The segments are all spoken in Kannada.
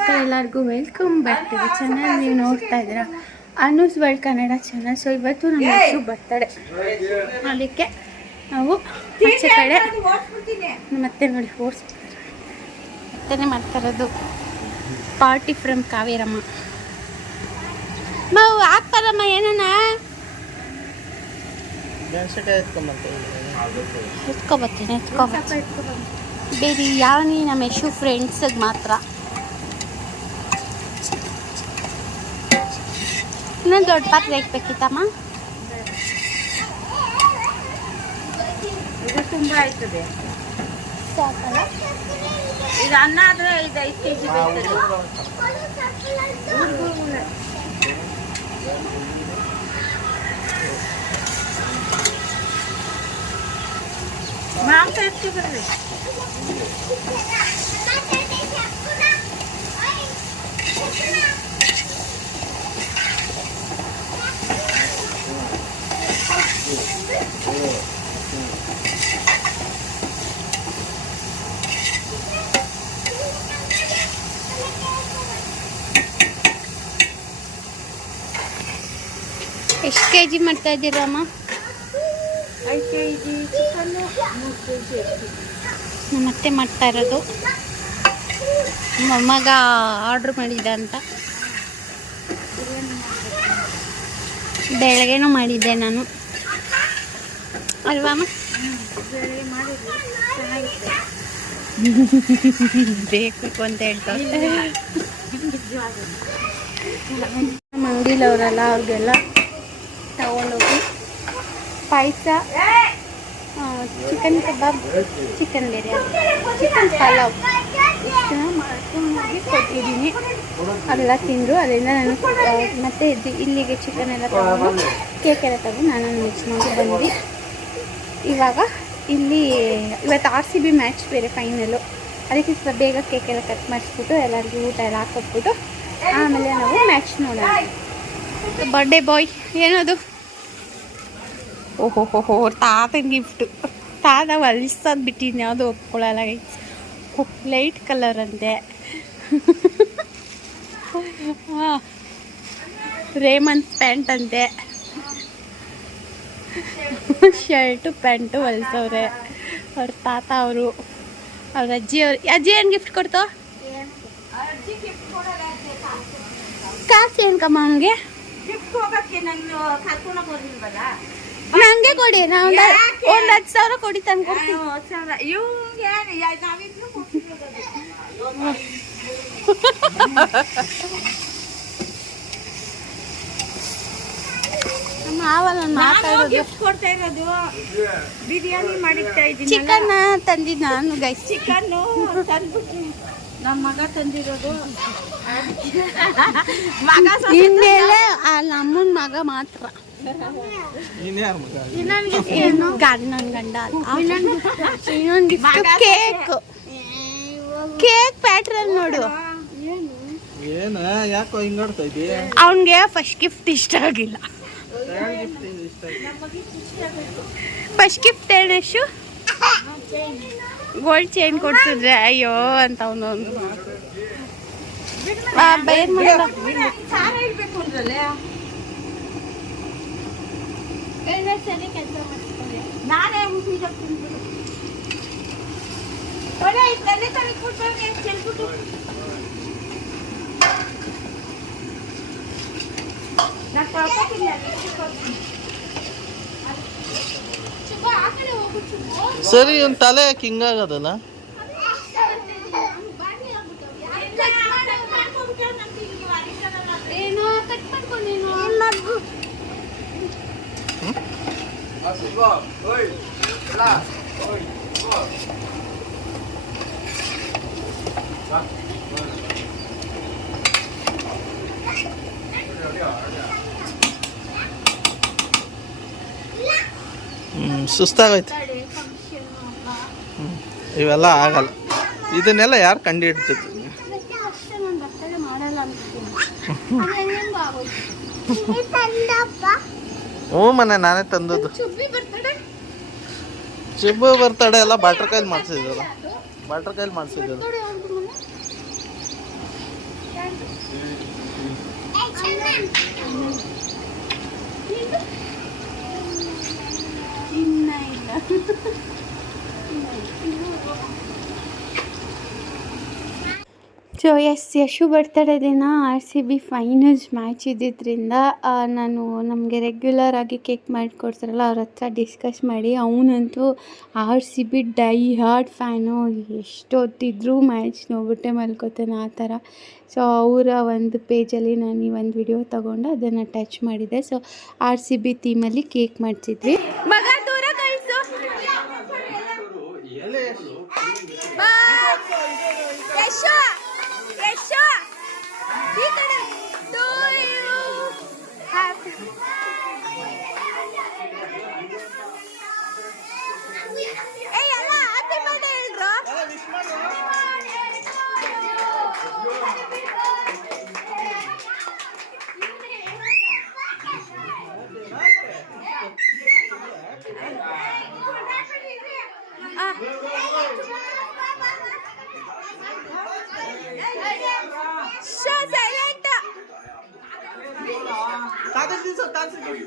ನಮಸ್ಕಾರ ಎಲ್ಲರಿಗೂ welcome back to the channel ನೀವು ನೋಡ್ತಾ ಇದ್ದೀರಾ? Anu's world Kannada channel so ಇವತ್ತು ನಮ್ಮ ಹೆಸರು ಬರ್ತಡೆ. ಅದಕ್ಕೆ ನಾವು ಆಚೆ ಕಡೆ ಮತ್ತೆ ನೋಡಿ ಓಡಿಸ್ಬಿಡ್ತಾರೆ ಮತ್ತೆ ಮಾಡ್ತಾ ಇರೋದು. Party from Kaveramma. ನಾವು ಹಾಕ್ಬಾರಮ್ಮ ಏನಣ್ಣ? ಎತ್ಕೊಬತ್ತೀನಿ ಎತ್ಕೊಬತ್ತೀನಿ ಬೇರೆ ಯಾವ ನಮ್ಮ ಯಶು ಫ್ರೆಂಡ್ಸಿಗೆ ಮಾತ್ರ. ಇನ್ನೊಂದು ದೊಡ್ಡ ಪಾತ್ರೆ ಇಕ್ಬೇಕಿತ್ತಮ್ಮ ಇದು ತುಂಬಾ ಆಯ್ತದೆ ಸಾಕಲ್ಲ ಇದು ಅನ್ನ ಆದ್ರೆ ಇದು ಐದು ಕೆ ಜಿ ಬರ್ತದೆ ಮಾಂಸ ಎಷ್ಟು ಬರ್ರಿ ಎಷ್ಟು ಕೆ ಜಿ ಮಾಡ್ತಾ ಇದ್ದೀರಮ್ಮ ಐದು ಕೆ ಜಿ ಚಿಕನ್ನು ಮೂರು ಕೆ ಜಿ ನಮ್ಮ ಅತ್ತೆ ಮಾಡ್ತಾ ಇರೋದು. ಮೊಮ್ಮಗ ಆರ್ಡ್ರ್ ಮಾಡಿದ್ದ ಅಂತ. ಬೆಳಗ್ಗೆನೂ ಮಾಡಿದ್ದೆ ನಾನು. ಅಲ್ವಾ ಬೇಕು ಅಂತ ನಮ್ಮ ಅಂಗಡಿಲವರಲ್ಲ, ಅವ್ರಿಗೆಲ್ಲ ತಗೊಂಡೋಗಿ ಪಾಯಸ chicken kebab chicken biryani chicken pulao. ಇಷ್ಟು ಮಾಡ್ಕೊಂಡೋಗಿ ಕೊಟ್ಟಿದ್ದೀನಿ. ಅವೆಲ್ಲ ತಿಂದರು ಅದರಿಂದ ನಾನು ಮತ್ತೆ ಇಲ್ಲಿಗೆ ಚಿಕನ್ ಎಲ್ಲ ತಗೊಂಡು ಕೇಕ್ ಎಲ್ಲ ತಗೊಂಡು ನಾನು ಮಿಕ್ಸ್ ಮಾಡಿ ಬಂದ್ವಿ. ಇವಾಗ ಇಲ್ಲಿ ಇವತ್ತು ಆರ್ ಸಿ ಬಿ ಮ್ಯಾಚ್ ಬೇರೆ ಫೈನಲು ಅದಕ್ಕೆ ಸ್ವಲ್ಪ ಬೇಗ ಕೇಕ್ ಎಲ್ಲ ಕಟ್ ಮಾಡಿಸ್ಬಿಟ್ಟು ಎಲ್ಲರಿಗೂ ಊಟ ಎಲ್ಲ ಹಾಕೊಟ್ಬಿಟ್ಟು ಆಮೇಲೆ ನಾವು ಮ್ಯಾಚ್ ನೋಡೋಣ. ಬರ್ಡೇ ಬಾಯ್ ಏನದು? ಓಹೋ ಹೋ ಹೋ ತಾತನ ಗಿಫ್ಟು ತಾತ ಹೊಲ್ಸೋದು ಬಿಟ್ಟಿದ್ದೀನಿ ಯಾವುದು ಒಪ್ಕೊಳ್ಳಲ್ಲ ಲೈಟ್ ಕಲರ್ ಅಂತೆ. ರೇಮನ್ ಪ್ಯಾಂಟ್ ಅಂತೆ. ಶರ್ಟು ಪ್ಯಾಂಟು ಹೊಲ್ಸವ್ರೆ. ಅವ್ರ ತಾತ ಅವರು ಅವ್ರ ಅಜ್ಜಿ ಅವ್ರು ಅಜ್ಜಿ ಏನು ಗಿಫ್ಟ್ ಕೊಡ್ತೋ? ಕಾಸು ಅವನಿಗೆ? ನಾನು ಕರ್ಕೊಂಡು ಬರ್ಲಿಲ್ವಲ್ಲ ನಂಗೆ ಕೊಡಿ ನಾ ಒಂದು ಒಂದು ಹತ್ತು ಸಾವಿರ ಕೊಡಿ ತಂದು ಕೊಡ್ತೀನಿ ನಾನು ಸಾವಿರ ಇವ್ಗೆ ಏನು ಯಾ- ನಾವಿಬ್ರು ಕೊಟ್ಟಿರೋದು. ನಮ್ಮ ಮಾವಲ್ಲ ನಾನು ನಾನು ಮಾತಾಡೋದು gift ಕೊಡ್ತಾ ಇರೋದು. ಬಿರಿಯಾನಿ ಮಾಡಿರ್ತಾ ಇದ್ದೀನಿ ಚಿಕನ್ ತಂದಿದ್ದು ನಾನು ಗೈಸ್ ಚಿಕನ್ನು ತಂದ್ಬಿಟ್ಟು ನಮ್ಮ ಮಗ ತಂದಿರೋದು. ಮಗ ಸ್ವಲ್ಪ ಇನ್ನೆಲ್ಲ ಆ ನಮ್ಮನ ಮಗ ಮಾತ್ರ. ಏನು? ಗಂಡ ನನ್ನ ಗಂಡ. ಅಲ್ಲ ಇನ್ನೊಂದು ಗಿಫ್ಟ್ ಕೇಕ್. ಕೇಕ್ ಪ್ಯಾಟ್ರನ್ ನೋಡು. ಏನು? ಯಾಕೋ ಹಿಂಗಾಡ್ತಾ ಇದೀಯ? ಅವನಿಗೆ ಫಸ್ಟ್ ಗಿಫ್ಟ್ ಇಷ್ಟ ಆಗಿಲ್ಲ. ಫಸ್ಟ್ ಗಿಫ್ಟ್ ಏನಷ್ಟು ಗೋಲ್ಡ್ ಚೈನ್ ಕೊಡ್ತಿದ್ರೆ ಅಯ್ಯೋ ಅಂತ ಅವನೊಂದು ಬೇರೆ ಮಾಡಲ್ಲ ನಾನೇ ಬೀಜ ನಾನು ಸರಿ ಒಂದು ತಲೆ ಯಾಕೆ ಹಿಂಗಾಗದಲ್ಲ? ಏನೋ ಸುಸ್ತಾಗೋಯ್ತು. ಇವೆಲ್ಲ ಆಗಲ್ಲ. ಇದನ್ನೆಲ್ಲ ಯಾರು ಕಂಡು ಹಿಡ್ತಿದ್ರು. ಹ್ಞೂ ಮನೆ ನಾನೇ ತಂದದ್ದು. ಚುಬ್ಬಿ ಬರ್ತಡೆ ಎಲ್ಲ ಬಾಟ್ರ್ ಕೈಲಿ ಮಾಡಿಸಿದ್ರಲ್ಲ? ಬಾಟ್ರ್ ಕೈಲಿ ಮಾಡಿಸಿದ್ರು ಮನೆ ಇನ್ನ ಇಲ್ಲ ಸೊ ಎಸ್ ಯಶು ಬರ್ತಡೇ ದಿನ R C B finals match ಇದ್ದಿದ್ದರಿಂದ ನಾನು ನಮಗೆ ರೆಗ್ಯುಲರ್ ಆಗಿ ಕೇಕ್ ಮಾಡಿಕೊಡ್ತಾರಲ್ಲ, ಅವ್ರ ಹತ್ರ ಡಿಸ್ಕಸ್ ಮಾಡಿ, ಅವನಂತೂ R C B die hard fan ಎಷ್ಟೊತ್ತಿದ್ರೂ match ನೋಡ್ಬಿಟ್ಟೆ ಮಲ್ಕೋತಾನೆ ಆ ಥರ. ಸೊ ಅವರ ಒಂದು ಪೇಜಲ್ಲಿ ನಾನು ಈ ಒಂದು ವಿಡಿಯೋ ತೊಗೊಂಡು ಅದನ್ನು ಟಚ್ ಮಾಡಿದೆ. ಸೊ ಆರ್ ಸಿ ಬಿ ಥೀಮಲ್ಲಿ ಕೇಕ್ ಮಾಡಿಸಿದ್ವಿ. ಯಶು ಯಶು. ಈ ಕಡೆ ಟು ಯು ಹ್ಯಾಪಿ ಏ ಎಲ್ಲ ಹ್ಯಾಪಿ ಬರ್ಡೇ ಹೇಳ್ರು ಶೋ ಸೈಲೆಂಟ್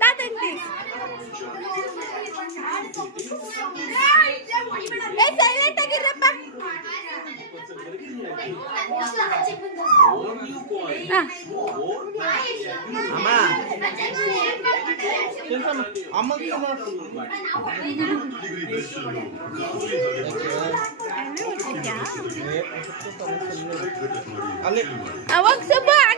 ತಾತಂತಿ ಏ ಸೈಲೆಂಟ್ ಆಗಿರಪ್ಪ ಹಾ ಅಲ್ಲಿ ಅವಾಗ ಸುಬ್ಬ ಅಣ್ಣನ್ ಕೇಕ್ ತಿನ್ಸಗು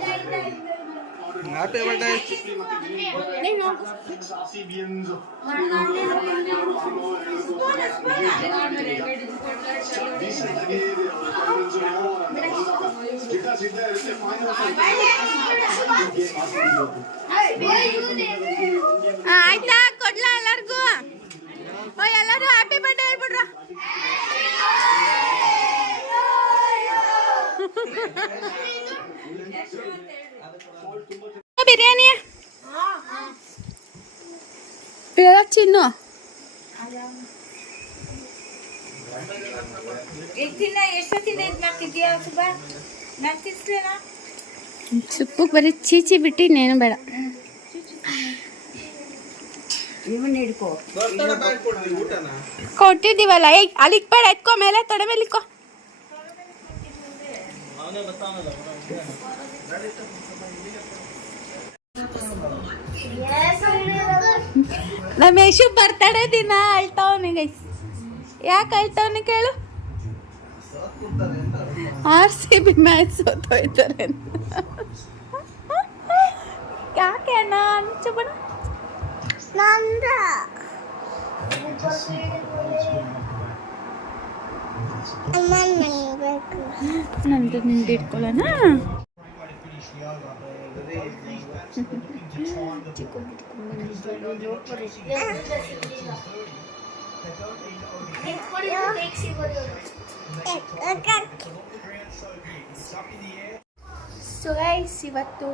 ಹ್ಯಾಪಿ ಬರ್ಡೇ ನೀನು ಆ, ಆಯ್ತಾ ಕೊಡ್ಲಾ ಎಲ್ಲರಿಗೂ ಓ ಎಲ್ಲರೂ ಹ್ಯಾಪಿ ಬರ್ಡೇ ಹೇಳ್ಬಿಡ್ರ ಬಿರಿಯಾನಿ? ಚಿನ್ನು ಸುಪ್ಪಕ್ಕೆ ಬರೀ ಚೀಚಿ ಬಿಟ್ಟು ಇನ್ನೇನು ಬೇಡ. ಕೊಟ್ಟಿದ್ದೀವಲ್ಲ ಏ ಅಲ್ಲಿಗೆ ಬೇಡ ಎತ್ಕೊ ಮೇಲೆ ತೊಡೆ ಮೇಲೆ ಇಕ್ಕೋ. ನಮ್ಮ ಯಶು ಬರ್ತಡೇ ದಿನ ಅಳ್ತಾವನೆ ಗೈಸ್ ಯಾಕೆ ಅಳ್ತಾವನೆ ಕೇಳು? ಆರ್ ಸಿ ಬಿ ಮ್ಯಾಚ್ ಸೋತೋಯ್ತಾರೆ ಯಾಕೆ ಅಣ್ಣ? ಅನ್ಸು ನಂದ. ನಂದು ನಿಂದು ಇಟ್ಕೊಳ್ಳೋಣ ಸೊ ಗೈಸ್ ಇವತ್ತು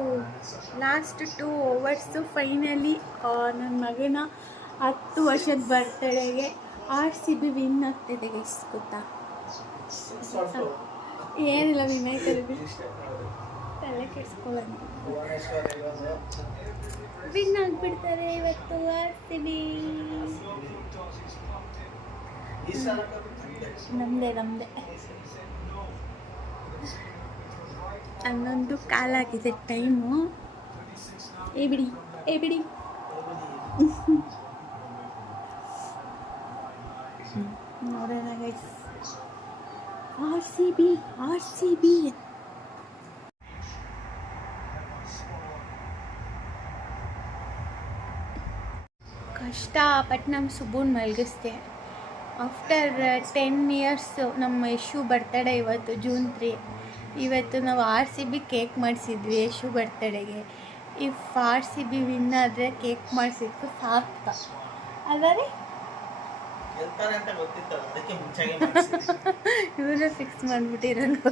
ಲಾಸ್ಟ್ ಟು ಓವರ್ಸು ಫೈನಲಿ ನನ್ನ ಮಗನ ಹತ್ತು ವರ್ಷದ ಬರ್ತಡೆಗೆ ಆರ್ ಸಿ ಬಿ ವಿನ್ ಆಗ್ತಿದೆ ಗೈಸ್ ಗೊತ್ತಾ? ಏನಿಲ್ಲ ವಿನಯ್ ತಲೆ ಕೆಡ್ಸ್ಕೊಳ್ಳೋಣ ವಿನ್ ಆಗ್ಬಿಡ್ತಾರೆ ಇವತ್ತು ಆಡ್ತೀವಿ ನಮ್ದೇ ನಮ್ಮದೇ ಹನ್ನೊಂದು ಕಾಲಾಗಿದೆ ಟೈಮು. ಏ ಬಿಡಿ ಏ ಬಿಡಿ. ನೋಡೋಣ R C B R C B ಕಷ್ಟಪಟ್ಟು ನಮ್ಮ ಸುಬೂನ್ ಮಲಗಿಸ್ದೆ. ಆಫ್ಟರ್ ಟೆನ್ ಇಯರ್ಸ್ ನಮ್ಮ ಯಶು ಬರ್ತಡೇ ಇವತ್ತು ಜೂನ್ ತ್ರೀ ಇವತ್ತು ನಾವು ಆರ್ ಸಿ ಬಿ ಕೇಕ್ ಮಾಡಿಸಿದ್ವಿ Yashu ಬರ್ತಡೇಗೆ if R C B win ಆದರೆ ಕೇಕ್ ಮಾಡಿಸಿದ್ದು ಅದಕ್ಕೆ ಮುಂಚೆಗೆ ಇವರು ಫಿಕ್ಸ್ ಮಾಡಿಬಿಟ್ಟಿರೋದು.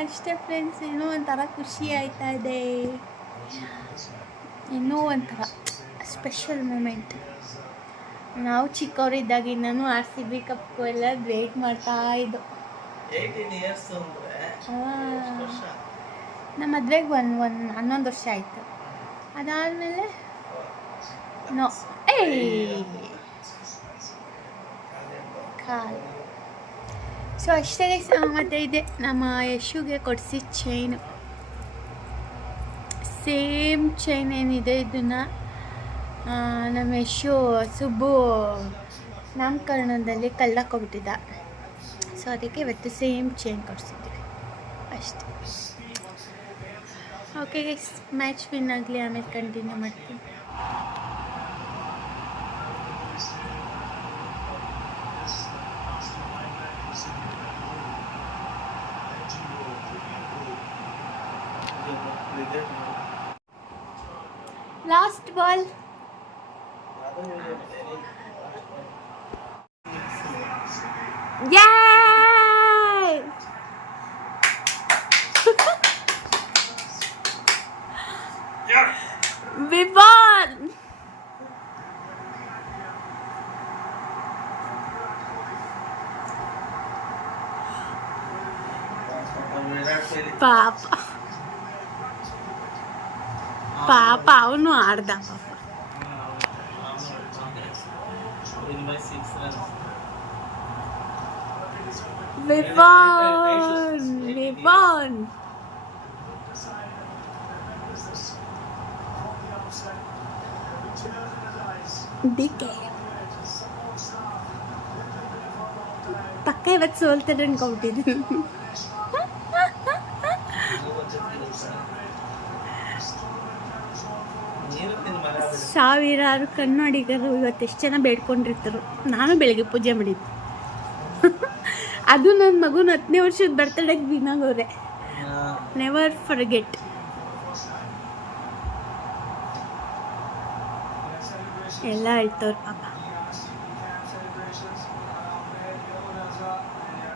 ಅಷ್ಟೇ ಫ್ರೆಂಡ್ಸ್ ಏನೋ ಒಂಥರ ಖುಷಿ ಆಯ್ತಾ ಇದೆ? ಇನ್ನೂ ಒಂಥರ. ಸ್ಪೆಷಲ್ ಮೂಮೆಂಟ್ ನಾವು ಚಿಕ್ಕವರಿದ್ದಾಗಿಂದನೂ ಆರ್ ಸಿ ಬಿ ಎಲ್ಲ ವೇಟ್ ಮಾಡ್ತಾ ಇದ್ದು ನಮ್ಮ ಮದುವೆಗೆ ಒಂದು ಒಂದು ಹನ್ನೊಂದು ವರ್ಷ ಆಯಿತು. ಅದಾದಮೇಲೆ ನೋ ಏಯ್! ಕಾಲ್. ಸೊ ಅಷ್ಟೇ ಮತ್ತೆ ಇದೆ. ನಮ್ಮ ಯಶುಗೆ ಕೊಡಿಸಿ ಚೈನು ಸೇಮ್ ಚೈನ್ ಏನಿದೆ ಇದನ್ನು. ನಮ್ಮ ಯಶು, ಸುಬ್ಬು ನಾಮಕರಣದಲ್ಲಿ ಕಳ್ಳಾಕೊಬಿಟ್ಟಿದ್ದ ಸೊ ಅದಕ್ಕೆ ಇವತ್ತು ಸೇಮ್ ಚೇಂಜ್ ಕೊಡಿಸಿದ್ವಿ. ಅಷ್ಟೇ. ಓಕೆ ಮ್ಯಾಚ್ ವಿನ್ ಆಗಲಿ, ಆಮೇಲೆ ಕಂಟಿನ್ಯೂ ಮಾಡ್ತೀನಿ. ಲಾಸ್ಟ್ ಬಾಲ್ ಅವನು ಆಡ್ದ ಪಾಪ win by six runs We won! We won! DK ಪಕ್ಕ ಇವತ್ತು ಸೋಲ್ತಾರೆ ಅನ್ಕೊಬಿಟ್ಟಿದ್ದೀನಿ ಸಾವಿರಾರು ಕನ್ನಡಿಗರು ಇವತ್ತು ಎಷ್ಟು ಜನ ಬೇಡ್ಕೊಂಡಿರ್ತಾರೋ, ನಾನು ಬೆಳಗ್ಗೆ ಪೂಜೆ ಮಾಡಿದ್ದೆ. ಅದು ನನ್ನ ಮಗುನ ಹತ್ತನೇ ವರ್ಷದ ಬರ್ತಡೆಗೆ ವಿನಾಗೋರೆ ನೆವರ್ ಫರ್ಗೆಟ್ ಎಲ್ಲ ಹೇಳ್ತವ್ರು ಪಾಪ.